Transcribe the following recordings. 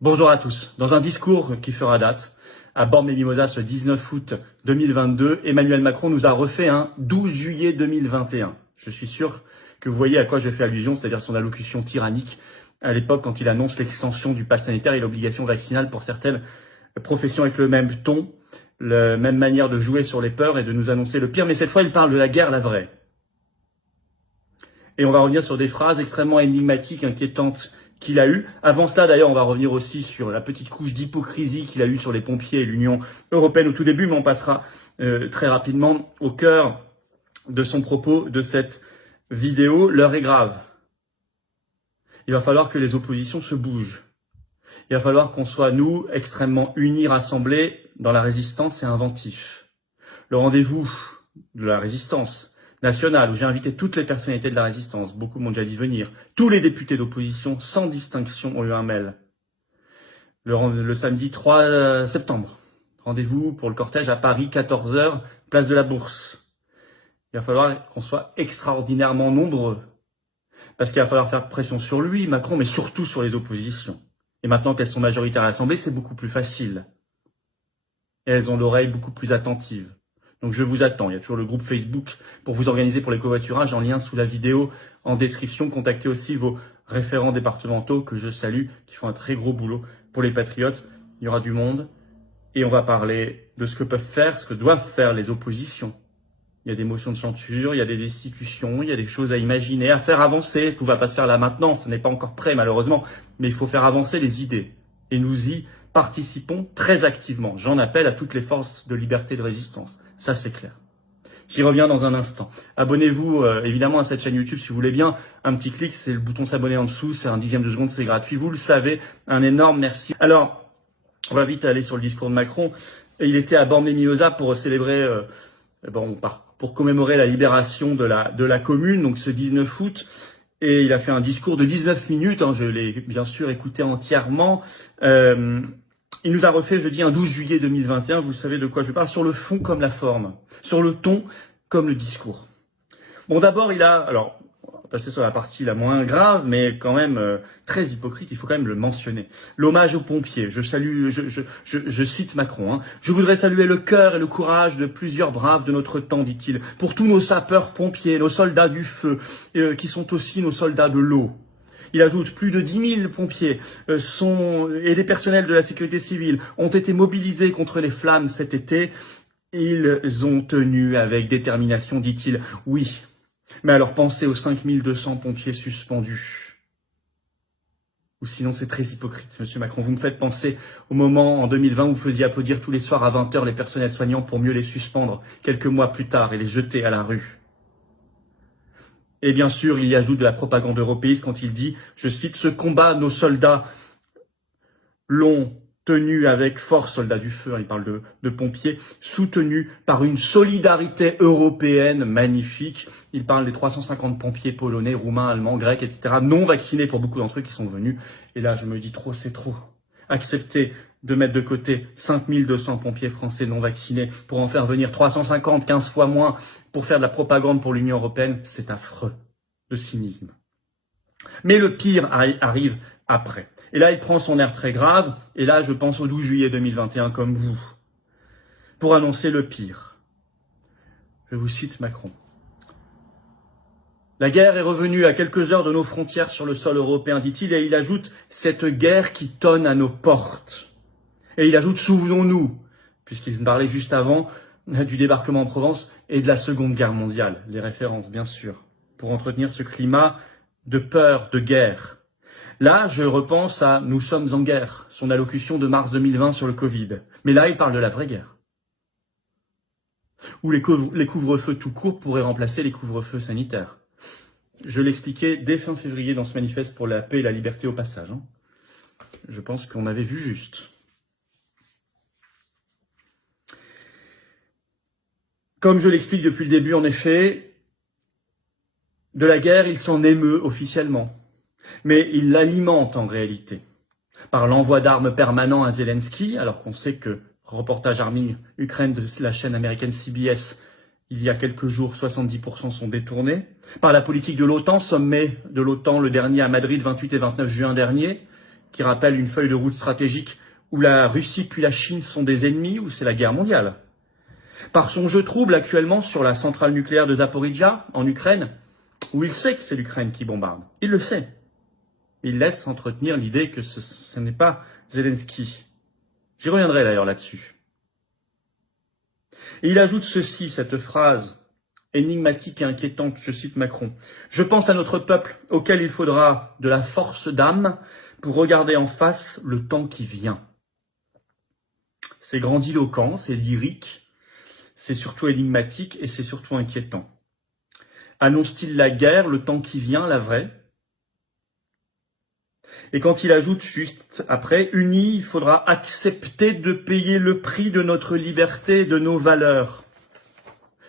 Bonjour à tous. Dans un discours qui fera date, à Bormes-les-Mimosas le 19 août 2022, Emmanuel Macron nous a refait un 12 juillet 2021. Je suis sûr que vous voyez à quoi je fais allusion, c'est-à-dire son allocution tyrannique à l'époque quand il annonce l'extension du pass sanitaire et l'obligation vaccinale pour certaines professions avec le même ton, la même manière de jouer sur les peurs et de nous annoncer le pire. Mais cette fois, il parle de la guerre, la vraie. Et on va revenir sur des phrases extrêmement énigmatiques, inquiétantes qu'il a eues. Avant cela, d'ailleurs, on va revenir aussi sur la petite couche d'hypocrisie qu'il a eue sur les pompiers et l'Union européenne au tout début, mais on passera très rapidement au cœur de son propos de cette vidéo. L'heure est grave. Il va falloir que les oppositions se bougent. Il va falloir qu'on soit, nous, extrêmement unis, rassemblés dans la résistance et inventifs. Le rendez-vous de la résistance nationale, où j'ai invité toutes les personnalités de la résistance, beaucoup m'ont déjà dit venir, tous les députés d'opposition, sans distinction, ont eu un mail. Le samedi 3 septembre, rendez-vous pour le cortège à Paris, 14h, place de la Bourse. Il va falloir qu'on soit extraordinairement nombreux, parce qu'il va falloir faire pression sur lui, Macron, mais surtout sur les oppositions. Et maintenant qu'elles sont majoritaires à l'Assemblée, c'est beaucoup plus facile. Et elles ont l'oreille beaucoup plus attentive. Donc je vous attends, il y a toujours le groupe Facebook pour vous organiser pour les covoiturages en lien sous la vidéo en description. Contactez aussi vos référents départementaux que je salue, qui font un très gros boulot pour les patriotes. Il y aura du monde et on va parler de ce que peuvent faire, ce que doivent faire les oppositions. Il y a des motions de censure, il y a des destitutions, il y a des choses à imaginer, à faire avancer. Tout ne va pas se faire là maintenant, ce n'est pas encore prêt malheureusement, mais il faut faire avancer les idées. Et nous y participons très activement. J'en appelle à toutes les forces de liberté et de résistance. Ça, c'est clair. J'y reviens dans un instant. Abonnez-vous évidemment à cette chaîne YouTube si vous voulez bien. Un petit clic, c'est le bouton s'abonner en dessous. C'est un dixième de seconde, c'est gratuit. Vous le savez, un énorme merci. Alors, on va vite aller sur le discours de Macron. Il était à Bormes-les-Mimosas pour célébrer, pour commémorer la libération de la commune, donc ce 19 août. Et il a fait un discours de 19 minutes. Je l'ai bien sûr écouté entièrement. Il nous a refait, je dis, un 12 juillet 2021, vous savez de quoi je parle, sur le fond comme la forme, sur le ton comme le discours. Bon, d'abord, alors, on va passer sur la partie la moins grave, mais quand même très hypocrite, il faut quand même le mentionner. L'hommage aux pompiers, je cite Macron, Je voudrais saluer le cœur et le courage de plusieurs braves de notre temps, dit-il, pour tous nos sapeurs-pompiers, nos soldats du feu, qui sont aussi nos soldats de l'eau. Il ajoute, plus de 10 000 pompiers et des personnels de la sécurité civile ont été mobilisés contre les flammes cet été. Ils ont tenu avec détermination, dit-il. Oui, mais alors pensez aux 5 200 pompiers suspendus. Ou sinon c'est très hypocrite, Monsieur Macron. Vous me faites penser au moment en 2020 où vous faisiez applaudir tous les soirs à 20h les personnels soignants pour mieux les suspendre quelques mois plus tard et les jeter à la rue. Et bien sûr, il y ajoute de la propagande européiste quand il dit, je cite, « Ce combat, nos soldats l'ont tenu avec force, soldats du feu », il parle de pompiers, soutenu par une solidarité européenne magnifique. Il parle des 350 pompiers polonais, roumains, allemands, grecs, etc., non vaccinés pour beaucoup d'entre eux qui sont venus. Et là, je me dis, trop, c'est trop. Accepter de mettre de côté 5200 pompiers français non vaccinés pour en faire venir 350, 15 fois moins pour faire de la propagande pour l'Union européenne, c'est affreux, le cynisme. Mais le pire arrive après. Et là, il prend son air très grave, et là, je pense au 12 juillet 2021 comme vous, pour annoncer le pire. Je vous cite Macron. La guerre est revenue à quelques heures de nos frontières sur le sol européen, dit-il, et il ajoute « cette guerre qui tonne à nos portes ». Et il ajoute « souvenons-nous », puisqu'il parlait juste avant du débarquement en Provence et de la Seconde Guerre mondiale, les références bien sûr, pour entretenir ce climat de peur, de guerre. Là, je repense à « Nous sommes en guerre », son allocution de mars 2020 sur le Covid. Mais là, il parle de la vraie guerre. Où les couvre-feux tout court pourraient remplacer les couvre-feux sanitaires. Je l'expliquais dès fin février dans ce manifeste pour la paix et la liberté au passage. Je pense qu'on avait vu juste. Comme je l'explique depuis le début, en effet, de la guerre, il s'en émeut officiellement. Mais il l'alimente en réalité. Par l'envoi d'armes permanent à Zelensky, alors qu'on sait que, reportage Armée-Ukraine de la chaîne américaine CBS, il y a quelques jours, 70% sont détournés. Par la politique de l'OTAN, sommet de l'OTAN le dernier à Madrid, 28 et 29 juin dernier, qui rappelle une feuille de route stratégique où la Russie puis la Chine sont des ennemis, ou c'est la guerre mondiale? Par son jeu trouble actuellement sur la centrale nucléaire de Zaporizhzhia, en Ukraine, où il sait que c'est l'Ukraine qui bombarde. Il le sait. Il laisse entretenir l'idée que ce n'est pas Zelensky. J'y reviendrai d'ailleurs là-dessus. Et il ajoute ceci, cette phrase énigmatique et inquiétante, je cite Macron. « Je pense à notre peuple, auquel il faudra de la force d'âme pour regarder en face le temps qui vient. » C'est grandiloquent, c'est lyrique, c'est surtout énigmatique et c'est surtout inquiétant. Annonce-t-il la guerre, le temps qui vient, la vraie? Et quand il ajoute juste après, unis, il faudra accepter de payer le prix de notre liberté et de nos valeurs.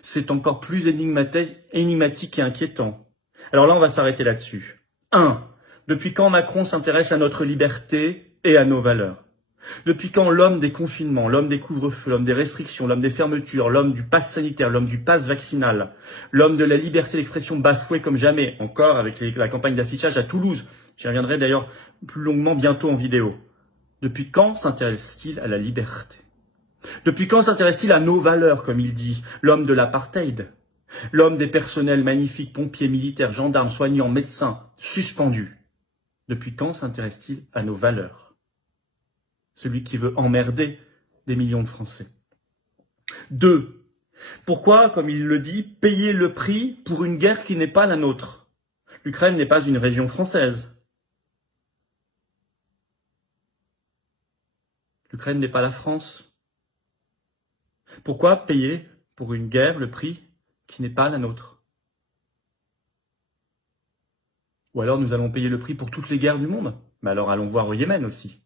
C'est encore plus énigmatique et inquiétant. Alors là, on va s'arrêter là-dessus. 1. Depuis quand Macron s'intéresse à notre liberté et à nos valeurs? Depuis quand l'homme des confinements, l'homme des couvre-feux, l'homme des restrictions, l'homme des fermetures, l'homme du pass sanitaire, l'homme du pass vaccinal, l'homme de la liberté d'expression bafouée comme jamais, encore avec la campagne d'affichage à Toulouse, j'y reviendrai d'ailleurs plus longuement bientôt en vidéo. Depuis quand s'intéresse-t-il à la liberté? Depuis quand s'intéresse-t-il à nos valeurs, comme il dit, l'homme de l'apartheid, l'homme des personnels magnifiques, pompiers, militaires, gendarmes, soignants, médecins, suspendus? Depuis quand s'intéresse-t-il à nos valeurs? Celui qui veut emmerder des millions de Français. 2. Pourquoi, comme il le dit, payer le prix pour une guerre qui n'est pas la nôtre? L'Ukraine n'est pas une région française. L'Ukraine n'est pas la France. Pourquoi payer pour une guerre le prix qui n'est pas la nôtre? Ou alors nous allons payer le prix pour toutes les guerres du monde? Mais alors allons voir au Yémen aussi.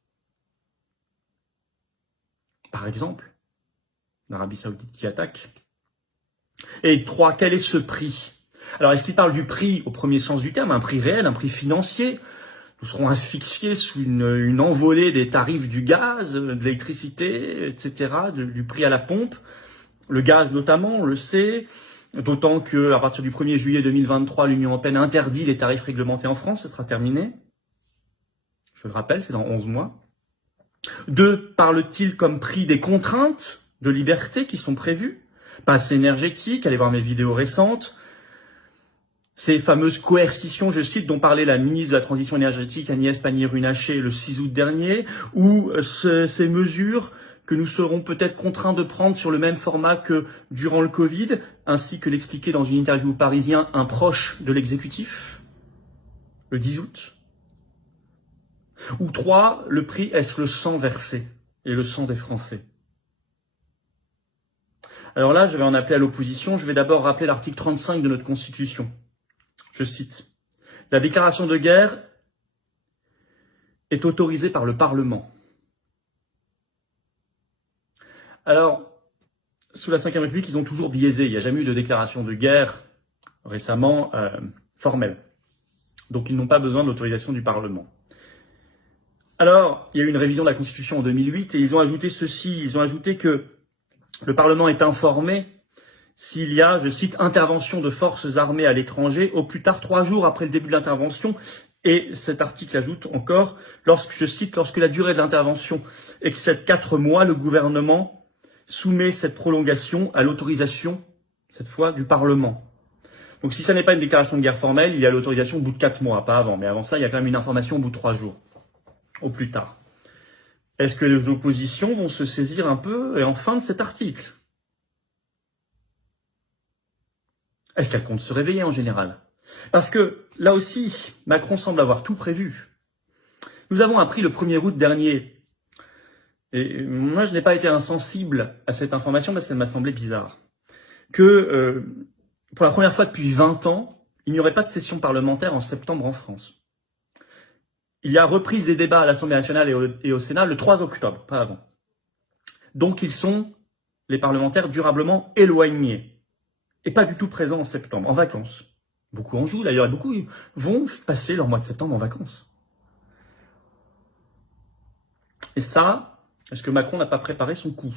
Par exemple, l'Arabie Saoudite qui attaque. Et 3, quel est ce prix? Alors, est-ce qu'il parle du prix au premier sens du terme, un prix réel, un prix financier? Nous serons asphyxiés sous une envolée des tarifs du gaz, de l'électricité, etc., du prix à la pompe. Le gaz notamment, on le sait, d'autant qu'à partir du 1er juillet 2023, l'Union européenne interdit les tarifs réglementés en France, ce sera terminé. Je le rappelle, c'est dans 11 mois. 2, parle-t-il comme prix des contraintes de liberté qui sont prévues? Passe énergétique, allez voir mes vidéos récentes. Ces fameuses coercitions, je cite, dont parlait la ministre de la Transition énergétique Agnès Pannier-Runacher le 6 août dernier, ou ces mesures que nous serons peut-être contraints de prendre sur le même format que durant le Covid, ainsi que l'expliquait dans une interview au Parisien un proche de l'exécutif, le 10 août. Ou 3, le prix, est-ce le sang versé et le sang des Français? Alors là, je vais en appeler à l'opposition. Je vais d'abord rappeler l'article 35 de notre Constitution. Je cite. La déclaration de guerre est autorisée par le Parlement. Alors, sous la Ve République, ils ont toujours biaisé. Il n'y a jamais eu de déclaration de guerre récemment formelle. Donc, ils n'ont pas besoin de l'autorisation du Parlement. Alors, il y a eu une révision de la Constitution en 2008 et ils ont ajouté ceci, ils ont ajouté que le Parlement est informé s'il y a, je cite, intervention de forces armées à l'étranger au plus tard 3 jours après le début de l'intervention. Et cet article ajoute encore, je cite, lorsque la durée de l'intervention excède 4 mois, le gouvernement soumet cette prolongation à l'autorisation, cette fois, du Parlement. Donc si ça n'est pas une déclaration de guerre formelle, il y a l'autorisation au bout de 4 mois, pas avant. Mais avant ça, il y a quand même une information au bout de 3 jours. Au plus tard. Est-ce que les oppositions vont se saisir un peu et enfin de cet article? Est-ce qu'elles comptent se réveiller en général? Parce que, là aussi, Macron semble avoir tout prévu. Nous avons appris le 1er août dernier, et moi je n'ai pas été insensible à cette information parce qu'elle m'a semblé bizarre, que pour la première fois depuis 20 ans, il n'y aurait pas de session parlementaire en septembre en France. Il y a reprise des débats à l'Assemblée nationale et au Sénat le 3 octobre, pas avant. Donc ils sont, les parlementaires, durablement éloignés. Et pas du tout présents en septembre, en vacances. Beaucoup en jouent d'ailleurs, et beaucoup vont passer leur mois de septembre en vacances. Et ça, est-ce que Macron n'a pas préparé son coup?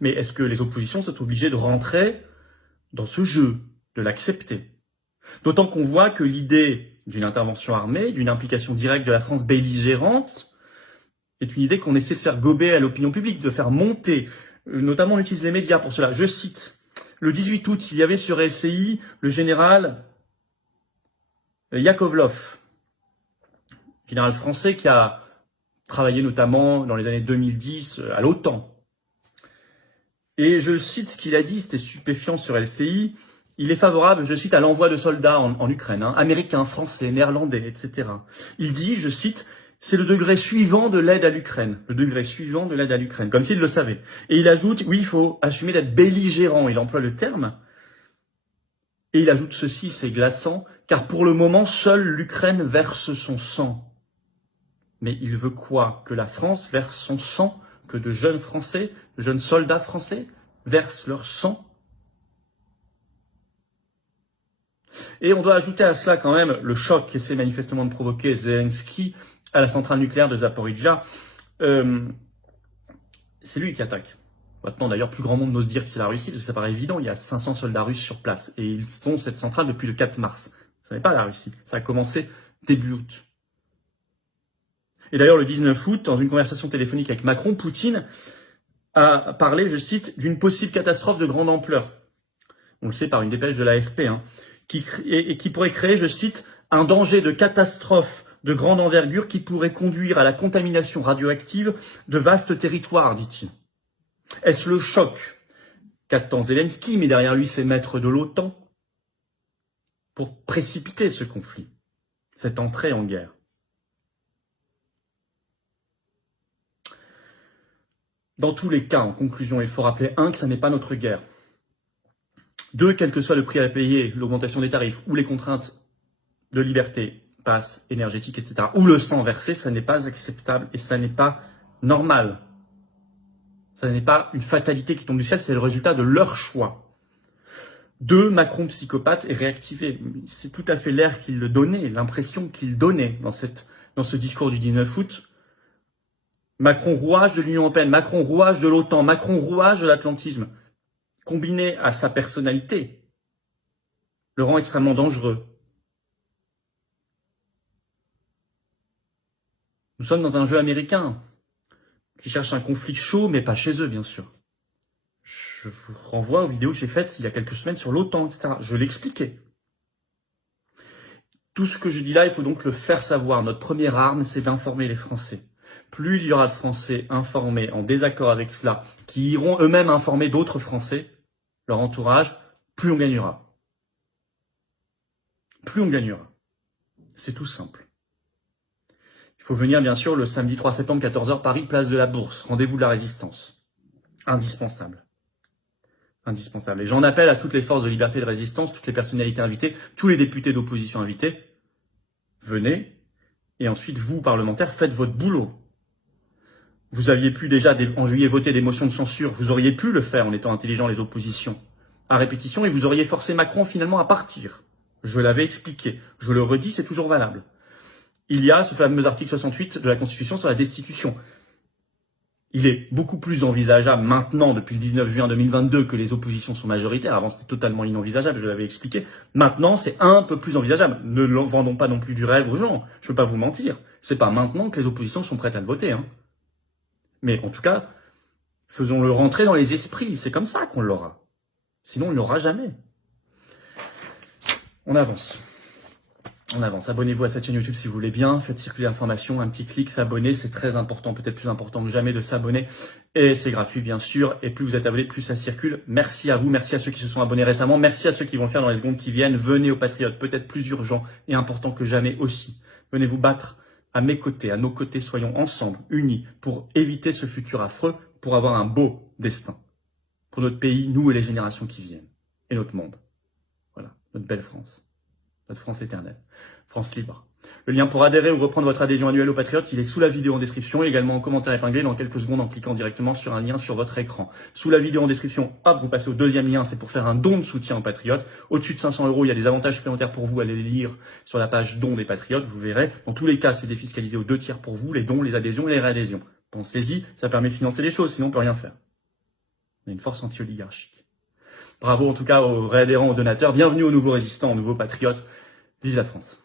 Mais est-ce que les oppositions sont obligées de rentrer dans ce jeu, de l'accepter? D'autant qu'on voit que l'idée d'une intervention armée, d'une implication directe de la France belligérante, est une idée qu'on essaie de faire gober à l'opinion publique, de faire monter. Notamment, on utilise les médias pour cela. Je cite, le 18 août, il y avait sur LCI le général Yakovlov, général français qui a travaillé notamment dans les années 2010 à l'OTAN. Et je cite ce qu'il a dit, c'était stupéfiant sur LCI. Il est favorable, je cite, à l'envoi de soldats en Ukraine, américains, français, néerlandais, etc. Il dit, je cite, c'est le degré suivant de l'aide à l'Ukraine. Le degré suivant de l'aide à l'Ukraine, comme s'il le savait. Et il ajoute, oui, il faut assumer d'être belligérant. Il emploie le terme. Et il ajoute ceci, c'est glaçant, car pour le moment, seule l'Ukraine verse son sang. Mais il veut quoi? Que la France verse son sang? Que de jeunes Français, de jeunes soldats français versent leur sang? Et on doit ajouter à cela quand même le choc qu'essaie manifestement de provoquer Zelensky à la centrale nucléaire de Zaporizhzhia. C'est lui qui attaque. Maintenant, d'ailleurs, plus grand monde n'ose dire que c'est la Russie, parce que ça paraît évident, il y a 500 soldats russes sur place. Et ils sont cette centrale depuis le 4 mars. Ce n'est pas la Russie. Ça a commencé début août. Et d'ailleurs, le 19 août, dans une conversation téléphonique avec Macron, Poutine a parlé, je cite, d'une possible catastrophe de grande ampleur. On le sait par une dépêche de l'AFP, qui pourrait créer, je cite, un danger de catastrophe de grande envergure qui pourrait conduire à la contamination radioactive de vastes territoires, dit-il. Est-ce le choc qu'attend Zelensky, mais derrière lui ses maîtres de l'OTAN, pour précipiter ce conflit, cette entrée en guerre? Dans tous les cas, en conclusion, il faut rappeler, 1, que ça n'est pas notre guerre. 2, quel que soit le prix à payer, l'augmentation des tarifs ou les contraintes de liberté, passe énergétique, etc., ou le sang versé, ça n'est pas acceptable et ça n'est pas normal. Ça n'est pas une fatalité qui tombe du ciel, c'est le résultat de leur choix. 2, Macron psychopathe est réactivé. C'est tout à fait l'air qu'il le donnait, l'impression qu'il donnait dans ce discours du 19 août. Macron rouage de l'Union européenne, Macron rouage de l'OTAN, Macron rouage de l'atlantisme, combiné à sa personnalité, le rend extrêmement dangereux. Nous sommes dans un jeu américain qui cherche un conflit chaud, mais pas chez eux, bien sûr. Je vous renvoie aux vidéos que j'ai faites il y a quelques semaines sur l'OTAN, etc. Je l'expliquais. Tout ce que je dis là, il faut donc le faire savoir. Notre première arme, c'est d'informer les Français. Plus il y aura de Français informés, en désaccord avec cela, qui iront eux-mêmes informer d'autres Français, leur entourage, plus on gagnera. Plus on gagnera. C'est tout simple. Il faut venir, bien sûr, le samedi 3 septembre, 14h, Paris, place de la Bourse. Rendez-vous de la Résistance. Indispensable. Indispensable. Et j'en appelle à toutes les forces de liberté et de résistance, toutes les personnalités invitées, tous les députés d'opposition invités. Venez, et ensuite, vous, parlementaires, faites votre boulot. Vous aviez pu déjà, en juillet, voter des motions de censure. Vous auriez pu le faire en étant intelligents, les oppositions, à répétition, et vous auriez forcé Macron, finalement, à partir. Je l'avais expliqué. Je le redis, c'est toujours valable. Il y a ce fameux article 68 de la Constitution sur la destitution. Il est beaucoup plus envisageable maintenant, depuis le 19 juin 2022, que les oppositions sont majoritaires. Avant, c'était totalement inenvisageable, je l'avais expliqué. Maintenant, c'est un peu plus envisageable. Ne vendons pas non plus du rêve aux gens. Je ne veux pas vous mentir. C'est pas maintenant que les oppositions sont prêtes à le voter. Mais en tout cas, faisons-le rentrer dans les esprits. C'est comme ça qu'on l'aura. Sinon, on ne l'aura jamais. On avance. On avance. Abonnez-vous à cette chaîne YouTube si vous voulez bien. Faites circuler l'information. Un petit clic, s'abonner. C'est très important. Peut-être plus important que jamais de s'abonner. Et c'est gratuit, bien sûr. Et plus vous êtes abonnés, plus ça circule. Merci à vous. Merci à ceux qui se sont abonnés récemment. Merci à ceux qui vont le faire dans les secondes qui viennent. Venez aux Patriotes. Peut-être plus urgent et important que jamais aussi. Venez vous battre à mes côtés, à nos côtés. Soyons ensemble, unis, pour éviter ce futur affreux, pour avoir un beau destin. Pour notre pays, nous et les générations qui viennent. Et notre monde. Voilà. Notre belle France. Notre France éternelle. France libre. Le lien pour adhérer ou reprendre votre adhésion annuelle aux Patriotes, il est sous la vidéo en description et également en commentaire épinglé dans quelques secondes en cliquant directement sur un lien sur votre écran. Sous la vidéo en description, hop, vous passez au deuxième lien, c'est pour faire un don de soutien aux Patriotes. Au-dessus de 500 €, il y a des avantages supplémentaires pour vous, allez les lire sur la page dons des Patriotes, vous verrez. Dans tous les cas, c'est défiscalisé aux 2 tiers pour vous, les dons, les adhésions et les réadhésions. Pensez-y, ça permet de financer les choses, sinon on peut rien faire. On a une force anti-oligarchique. Bravo en tout cas aux réadhérents, aux donateurs. Bienvenue aux nouveaux résistants, aux nouveaux patriotes. Vive la France.